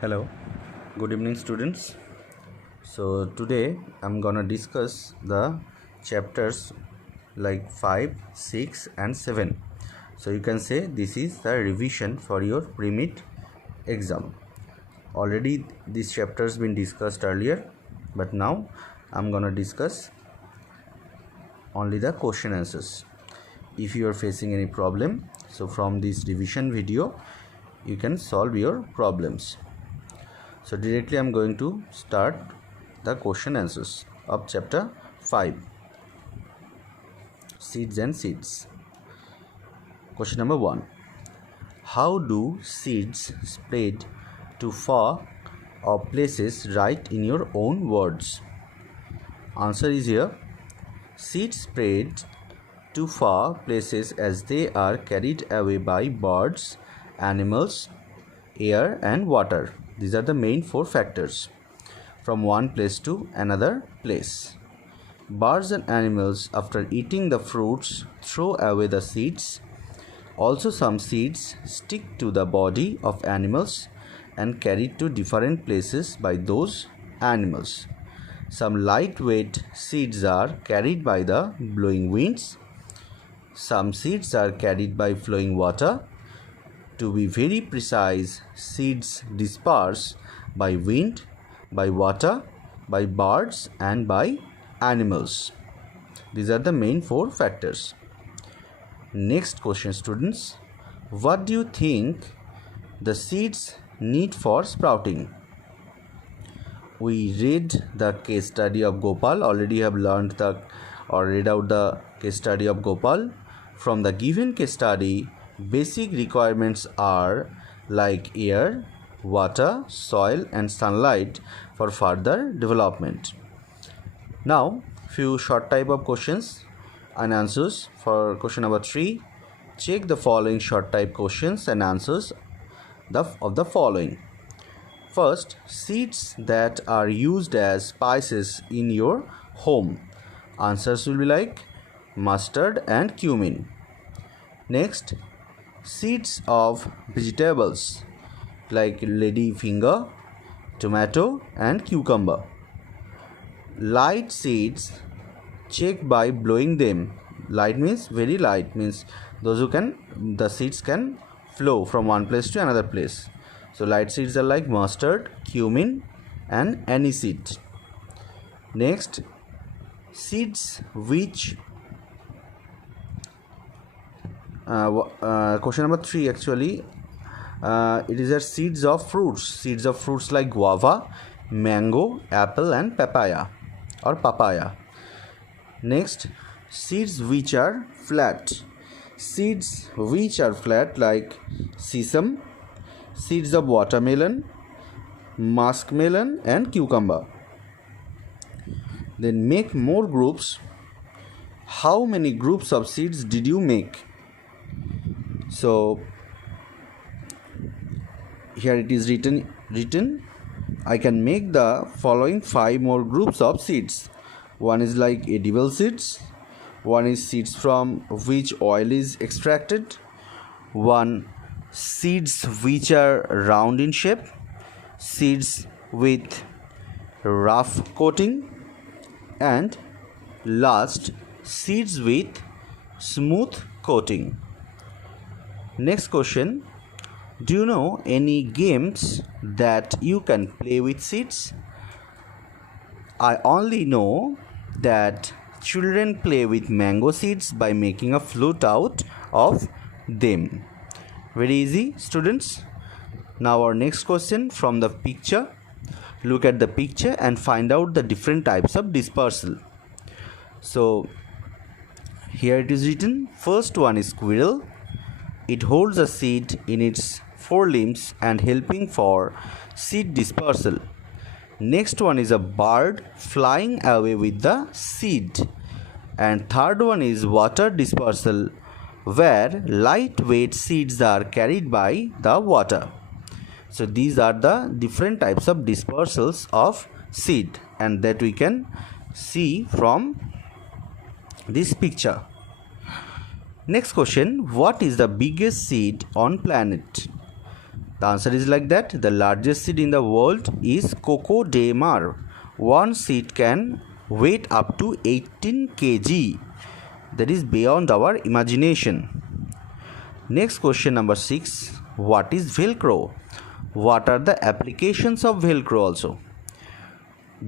Hello, good evening students. So today I'm gonna discuss the chapters like 5, 6 and 7. So you can say this is the revision for your pre-mid exam. Already this chapter has been discussed earlier, but now I'm gonna discuss only the question answers. If you are facing any problem, so from this revision video you can solve your problems. So directly I am going to start the question answers of chapter 5, Seeds and Seeds. Question number 1. How do seeds spread to far off places? Write in your own words. Answer is here. Seeds spread to far places as they are carried away by birds, animals, air and water. These are the main 4 factors from one place to another place. Birds and animals, after eating the fruits, throw away the seeds. Also, some seeds stick to the body of animals and carried to different places by those animals. Some lightweight seeds are carried by the blowing winds. Some seeds are carried by flowing water. To be very precise, seeds disperse by wind, by water, by birds and by animals. These are the main 4 factors. Next question, students. What do you think the seeds need for sprouting? We read the case study of Gopal. Already have learned read out the case study of Gopal. From the given case study, basic requirements are like air, water, soil and sunlight for further development. Now, few short type of questions and answers. For question number 3, check the following short type questions and answers of the following. First, seeds that are used as spices in your home. Answers will be like mustard and cumin. Next, seeds of vegetables like lady finger, tomato and cucumber. Light seeds, check by blowing them. Light means very light, means the seeds can flow from one place to another place. So light seeds are like mustard, cumin and aniseed. Next, seeds which question number 3 actually it is seeds of fruits like guava, mango, apple and papaya. Next, seeds which are flat like sesame, seeds of watermelon, muskmelon and cucumber. Then make more groups. How many groups of seeds did you make? So here it is written I can make the following 5 more groups of seeds. One is like edible seeds, one is seeds from which oil is extracted, one seeds which are round in shape, seeds with rough coating, and last, seeds with smooth coating. Next question. Do you know any games that you can play with seeds? I only know that children play with mango seeds by making a flute out of them. Very easy, students. Now our next question from the picture. Look at the picture and find out the different types of dispersal. So here it is written, first one is squirrel. It holds a seed in its 4 limbs and helping for seed dispersal. Next one is a bird flying away with the seed. And third one is water dispersal, where lightweight seeds are carried by the water. So these are the different types of dispersals of seed, and that we can see from this picture. Next question, what is the biggest seed on planet? The answer is like that. The largest seed in the world is Coco de Mar. One seed can weight up to 18 kg. That is beyond our imagination. Next question number 6. What is Velcro? What are the applications of Velcro also?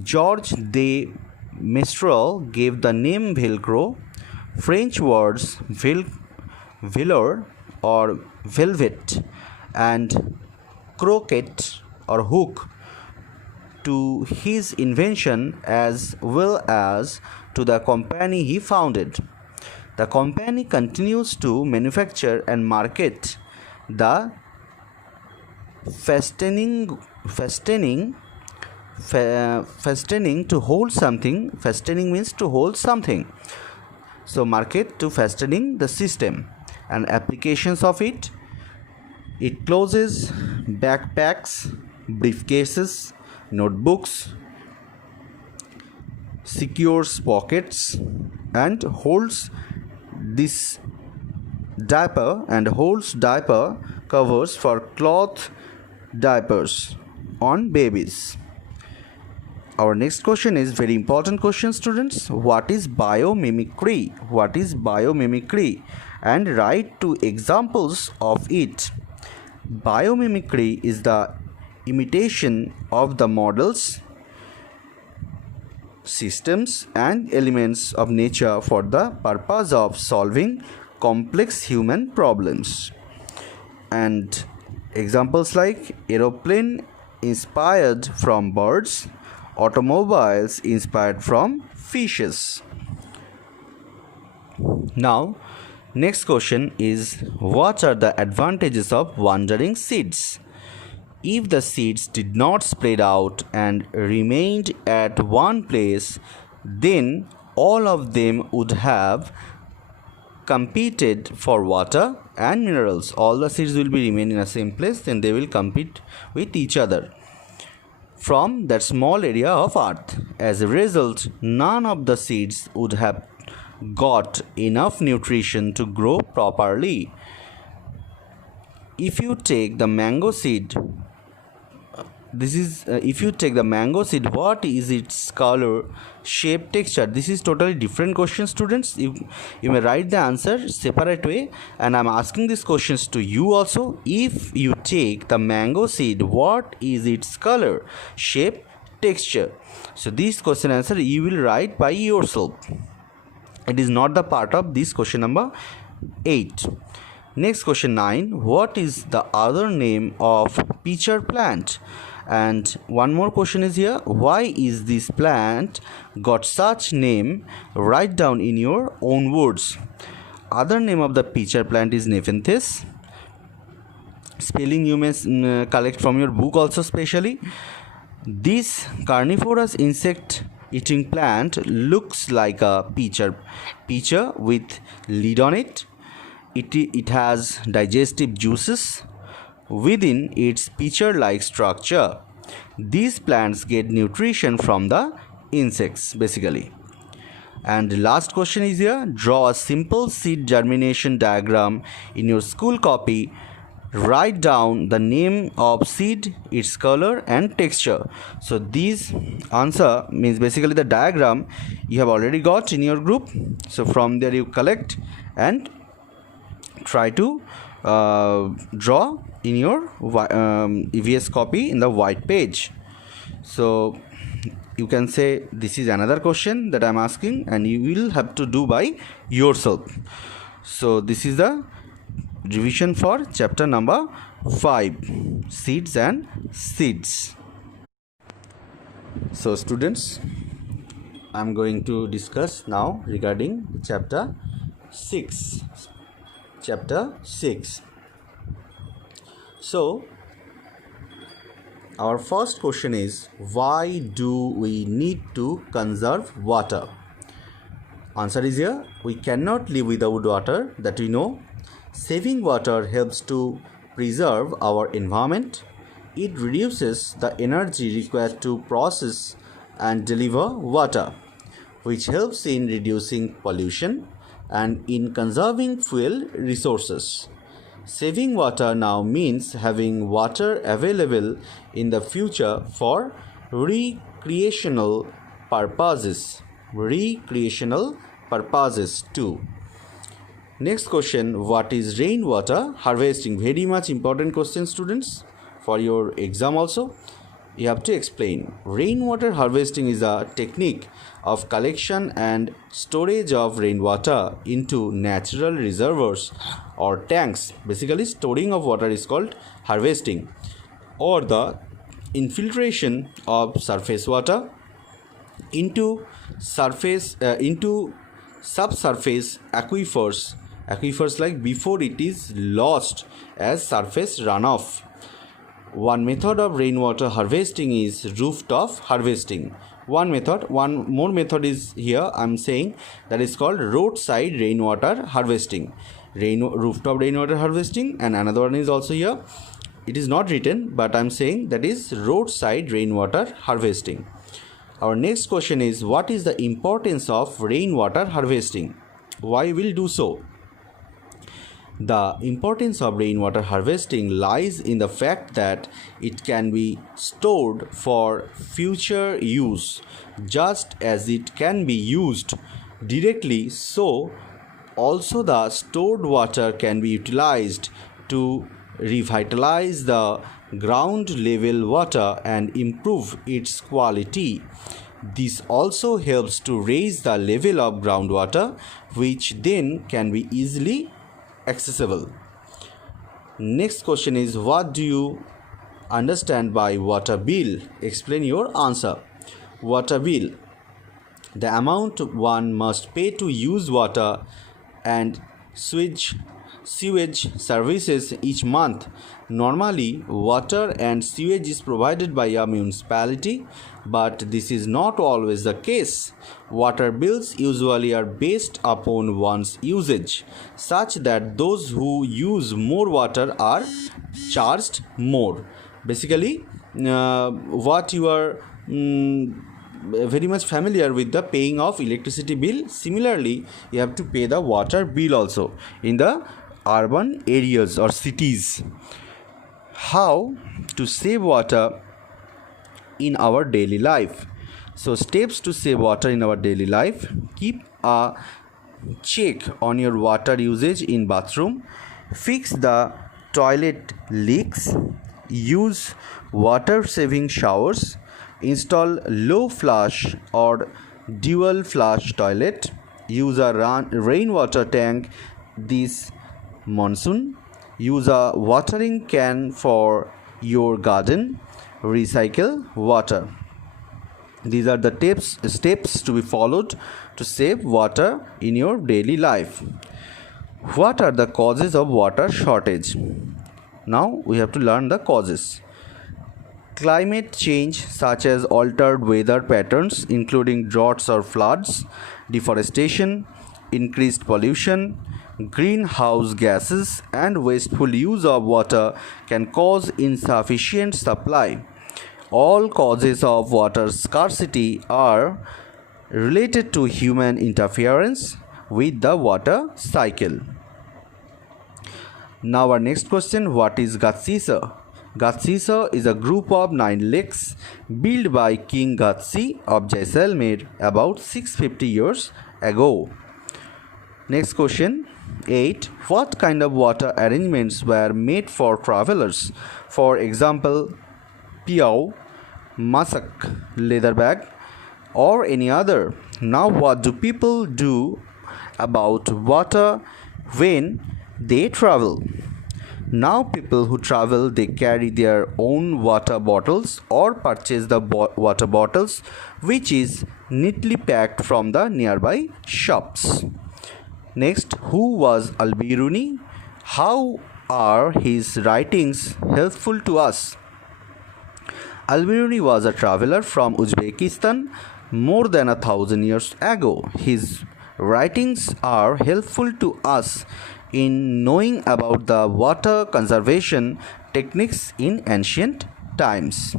George de Mistral gave the name Velcro. French words velour or velvet and croquette or hook to his invention as well as to the company he founded. The company continues to manufacture and market the fastening to hold something. Fastening means to hold something. So market to fastening the system and applications of it. It closes backpacks, briefcases, notebooks, secures pockets, and holds diaper covers for cloth diapers on babies. Our next question is very important question, students. What is biomimicry? What is biomimicry? And write 2 examples of it. Biomimicry is the imitation of the models, systems, and elements of nature for the purpose of solving complex human problems. And examples like aeroplane inspired from birds, automobiles inspired from fishes. Now, next question is, what are the advantages of wandering seeds? If the seeds did not spread out and remained at one place, then all of them would have competed for water and minerals. All the seeds will be remain in the same place, then they will compete with each other from that small area of earth. As a result, none of the seeds would have got enough nutrition to grow properly. If you take the mango seed, what is its color, shape, texture? This is totally different question, students. You may write the answer separate way, and I'm asking these questions to you also. If you take the mango seed, what is its color, shape, texture? So this question answer you will write by yourself. It is not the part of this question number 8. Next question 9. What is the other name of pitcher plant? And one more question is here. Why is this plant got such name? Write down in your own words. Other name of the pitcher plant is Nepenthes. Spelling you may collect from your book also specially. This carnivorous insect eating plant looks like a pitcher with lid on it. It has digestive juices within its pitcher-like structure. These plants get nutrition from the insects basically. And the last question is here. Draw a simple seed germination diagram in your school copy. Write down the name of seed, its color and texture. So this answer means basically the diagram you have already got in your group. So from there you collect and try to draw in your EVS copy in the white page. So you can say this is another question that I'm asking and you will have to do by yourself. So this is the revision for chapter number 5, seeds and seeds. So students, I'm going to discuss now regarding chapter 6. So our first question is, why do we need to conserve water? Answer is here. We cannot live without water, that we know. Saving water helps to preserve our environment. It reduces the energy required to process and deliver water, which helps in reducing pollution and in conserving fuel resources. Saving water now means having water available in the future for recreational purposes. Recreational purposes too. Next question, what is rainwater harvesting? Very much important question, students, for your exam also. You have to explain. Rainwater harvesting is a technique of collection and storage of rainwater into natural reservoirs or tanks. Basically, storing of water is called harvesting, or the infiltration of surface water into subsurface aquifers like before it is lost as surface runoff. One method of rainwater harvesting is rooftop harvesting. One more method is here I am saying, that is called roadside rainwater harvesting. Rooftop rainwater harvesting, and another one is also here. It is not written, but I am saying that is roadside rainwater harvesting. Our next question is, what is the importance of rainwater harvesting? Why will do so? The importance of rainwater harvesting lies in the fact that it can be stored for future use. Just as it can be used directly, so also the stored water can be utilized to revitalize the ground level water and improve its quality. This also helps to raise the level of groundwater, which then can be easily accessible. Next question is, what do you understand by water bill? Explain your answer. Water bill: the amount one must pay to use water and sewage services each month. Normally, water and sewage is provided by a municipality, but this is not always the case. Water bills usually are based upon one's usage, such that those who use more water are charged more. Basically, what you are very much familiar with the paying of electricity bill, similarly you have to pay the water bill also in the urban areas or cities. How to save water in our daily life? So steps to save water in our daily life: keep a check on your water usage in bathroom, fix the toilet leaks, use water saving showers, install low flush or dual flush toilet, use a rainwater tank this monsoon, use a watering can for your garden, recycle water. These are the steps to be followed to save water in your daily life. What are the causes of water shortage? Now we have to learn the causes. Climate change, such as altered weather patterns including droughts or floods, deforestation, increased pollution, greenhouse gases, and wasteful use of water can cause insufficient supply. All causes of water scarcity are related to human interference with the water cycle. Now our next question, what is Ch6? Ch6 is a group of 9 lakes built by King Ch6 of Jaisalmer about 650 years ago. Next question 8. What kind of water arrangements were made for travelers? For example, piao, masak, leather bag, or any other. Now what do people do about water when they travel? Now people who travel, they carry their own water bottles or purchase the water bottles which is neatly packed from the nearby shops. Next, who was Al-Biruni? How are his writings helpful to us? Al-Biruni was a traveler from Uzbekistan more than 1,000 years ago. His writings are helpful to us in knowing about the water conservation techniques in ancient times.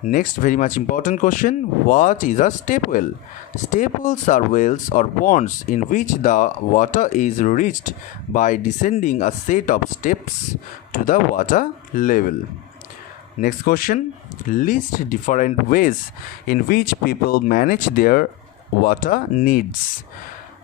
Next, very much important question. What is a step well? Step wells are wells or ponds in which the water is reached by descending a set of steps to the water level. Next question. List different ways in which people manage their water needs.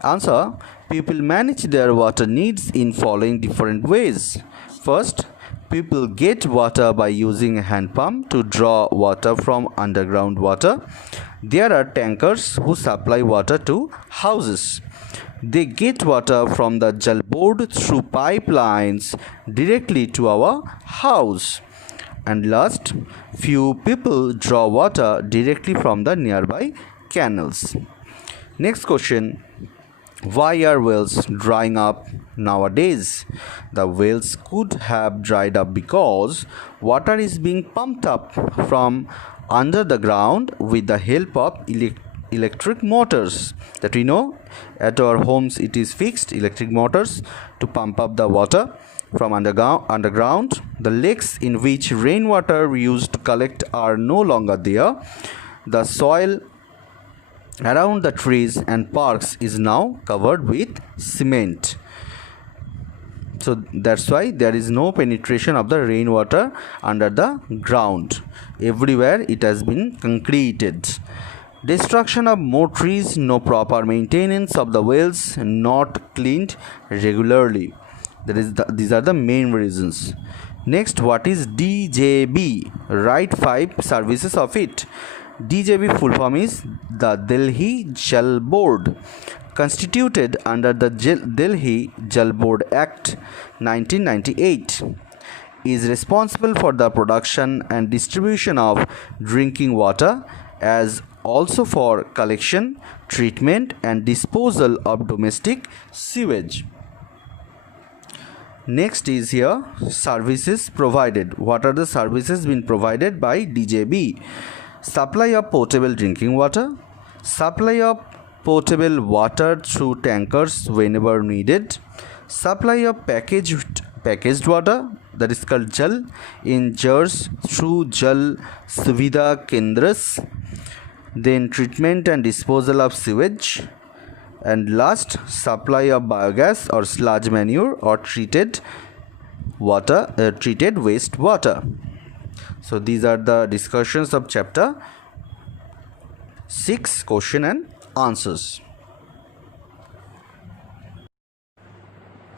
Answer. People manage their water needs in following different ways. First, people get water by using a hand pump to draw water from underground water. There are tankers who supply water to houses. They get water from the Jal board through pipelines directly to our house. And last, few people draw water directly from the nearby canals. Next question. Why are wells drying up nowadays? The wells could have dried up because water is being pumped up from under the ground with the help of electric motors. That we know at our homes it is fixed electric motors to pump up the water from underground. The lakes in which rainwater used to collect are no longer there. The soil around the trees and parks is now covered with cement. So that's why there is no penetration of the rainwater under the ground. Everywhere it has been concreted. Destruction of more trees, no proper maintenance of the wells, not cleaned regularly. These are the main reasons. Next, what is DJB? Write 5 services of it. DJB full form is the Delhi Jal Board, constituted under the Delhi Jal Board Act 1998, is responsible for the production and distribution of drinking water as also for collection, treatment and disposal of domestic sewage. Next is here services provided. What are the services being provided by DJB? Supply of potable drinking water, supply of potable water through tankers whenever needed, supply of packaged water, that is called Jal, in jars through Jal Suvidha Kendras, then treatment and disposal of sewage, and last, supply of biogas or sludge manure or treated waste water. So these are the discussions of chapter 6, question and answers.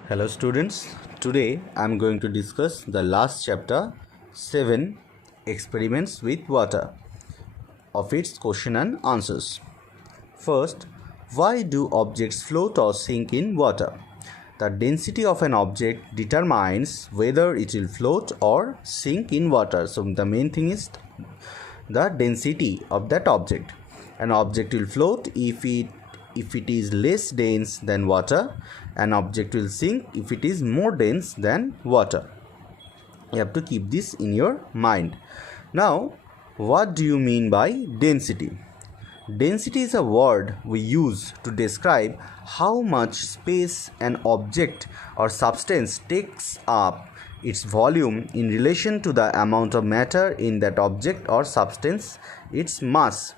Hello students, today I am going to discuss the last chapter 7, experiments with water, of its question and answers. First, why do objects float or sink in water? The density of an object determines whether it will float or sink in water. So the main thing is the density of that object. An object will float if it is less dense than water. An object will sink if it is more dense than water. You have to keep this in your mind. Now, what do you mean by density? Density is a word we use to describe how much space an object or substance takes up its volume in relation to the amount of matter in that object or substance, its mass.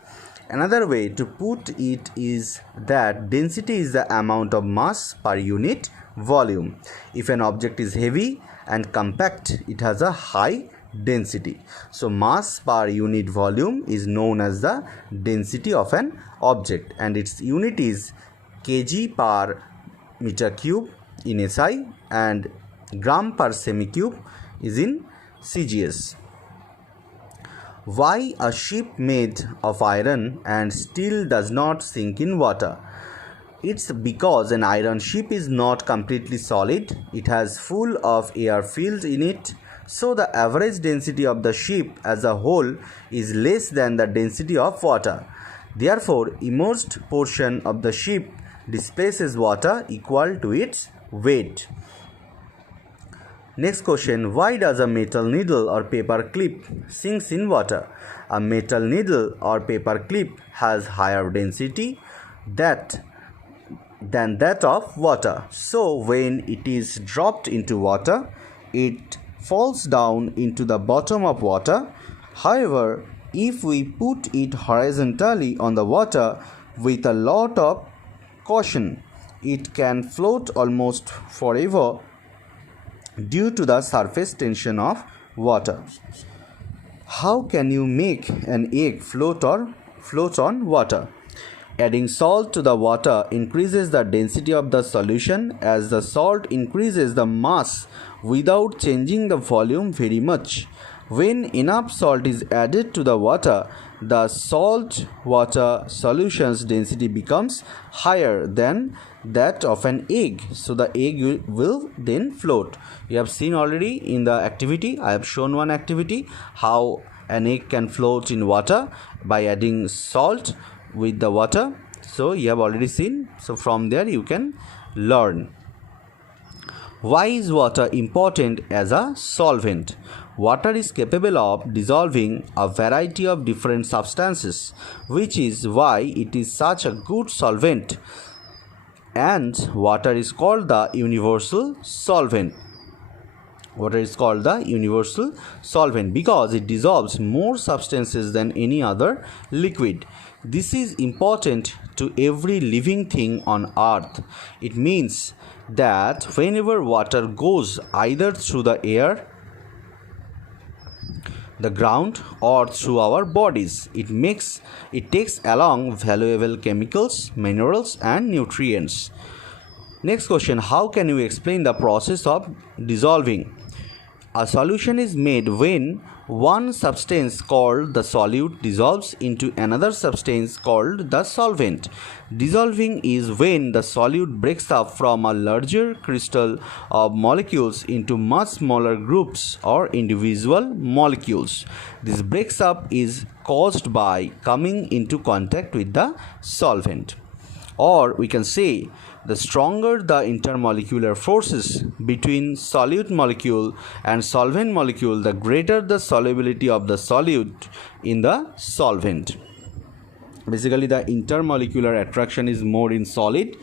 Another way to put it is that density is the amount of mass per unit volume. If an object is heavy and compact, it has a high density. So mass per unit volume is known as the density of an object, and its unit is kg per meter cube in SI and gram per semi cube is in CGS. Why a ship made of iron and steel does not sink in water? It's because an iron ship is not completely solid. It has full of air filled in it. So the average density of the ship as a whole is less than the density of water. Therefore, immersed portion of the ship displaces water equal to its weight. Next question, why does a metal needle or paper clip sinks in water? A metal needle or paper clip has higher density than that of water. So when it is dropped into water, it falls down into the bottom of water. However, If we put it horizontally on the water with a lot of caution, it can float almost forever due to the surface tension of water. How can you make an egg float on water? Adding salt to the water increases the density of the solution, as the salt increases the mass without changing the volume very much. When enough salt is added to the water, the salt water solution's density becomes higher than that of an egg. So the egg will then float. You have seen already in the activity. I have shown one activity how an egg can float in water by adding salt with the water. So you have already seen. So from there you can learn. Why is water important as a solvent? Water is capable of dissolving a variety of different substances, which is why it is such a good solvent. And water is called the universal solvent. Water is called the universal solvent because it dissolves more substances than any other liquid. This is important to every living thing on earth. It means that whenever water goes either through the air, the ground, or through our bodies, it takes along valuable chemicals, minerals and nutrients. Next question, how can you explain the process of dissolving? A solution is made when one substance called the solute dissolves into another substance called the solvent. Dissolving is when the solute breaks up from a larger crystal of molecules into much smaller groups or individual molecules. This breaks up is caused by coming into contact with the solvent. Or we can say, the stronger the intermolecular forces between solute molecule and solvent molecule, the greater the solubility of the solute in the solvent. Basically, the intermolecular attraction is more in solid,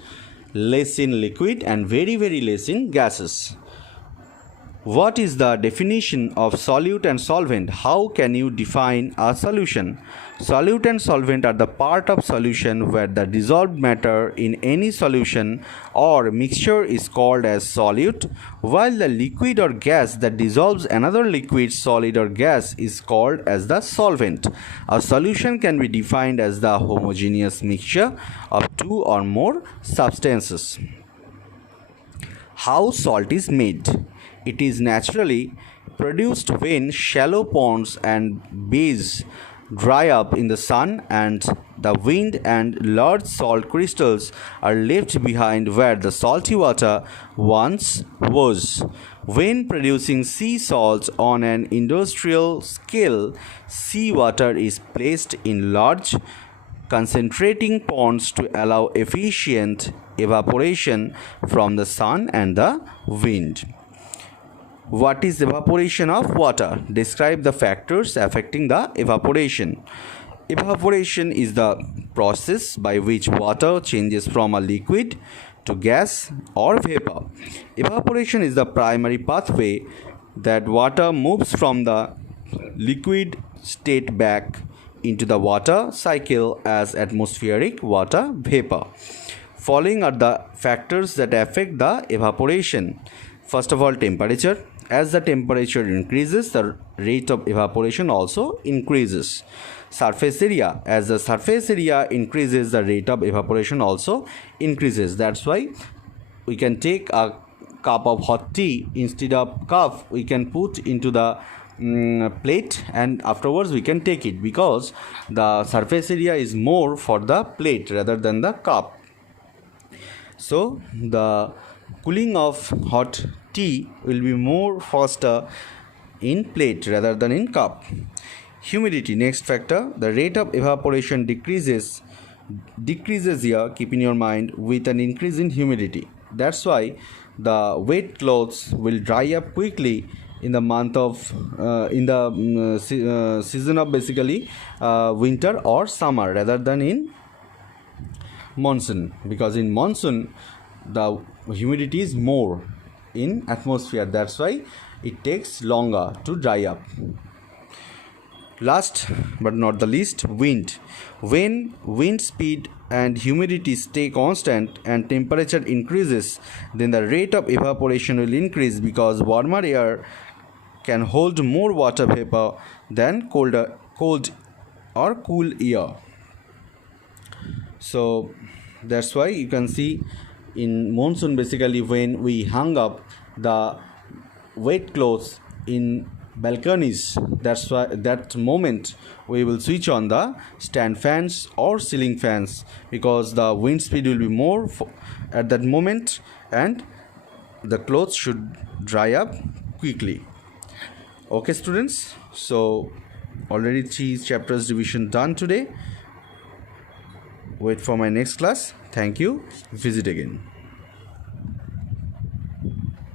less in liquid, and very, very less in gases. What is the definition of solute and solvent? How can you define a solution? Solute and solvent are the part of solution where the dissolved matter in any solution or mixture is called as solute, while the liquid or gas that dissolves another liquid, solid or gas is called as the solvent. A solution can be defined as the homogeneous mixture of two or more substances. How salt is made? It is naturally produced when shallow ponds and bays dry up in the sun and the wind, and large salt crystals are left behind where the salty water once was. When producing sea salt on an industrial scale, sea water is placed in large concentrating ponds to allow efficient evaporation from the sun and the wind. What is evaporation of water? Describe the factors affecting the evaporation. Evaporation is the process by which water changes from a liquid to gas or vapor. Evaporation is the primary pathway that water moves from the liquid state back into the water cycle as atmospheric water vapor. Following are the factors that affect the evaporation. First of all, temperature. As the temperature increases, the rate of evaporation also increases. Surface area. As the surface area increases, the rate of evaporation also increases. That's why we can take a cup of hot tea, instead of cup we can put into the plate, and afterwards we can take it, because the surface area is more for the plate rather than the cup. So the cooling of hot tea will be more faster in plate rather than in cup. Humidity. Next factor, the rate of evaporation decreases here, keep in your mind, with an increase in humidity. That's why the wet clothes will dry up quickly in the month of season of basically winter or summer rather than in monsoon, because in monsoon the humidity is more in atmosphere. That's why it takes longer to dry up. Last but not the least, wind. When wind speed and humidity stay constant and temperature increases, then the rate of evaporation will increase because warmer air can hold more water vapor than cold or cool air. So that's why you can see in monsoon, basically when we hang up the wet clothes in balconies, that's why that moment we will switch on the stand fans or ceiling fans, because the wind speed will be more at that moment and the clothes should dry up quickly. Okay students, so already 3 chapters revision done today. Wait for my next class. Thank you. Visit again.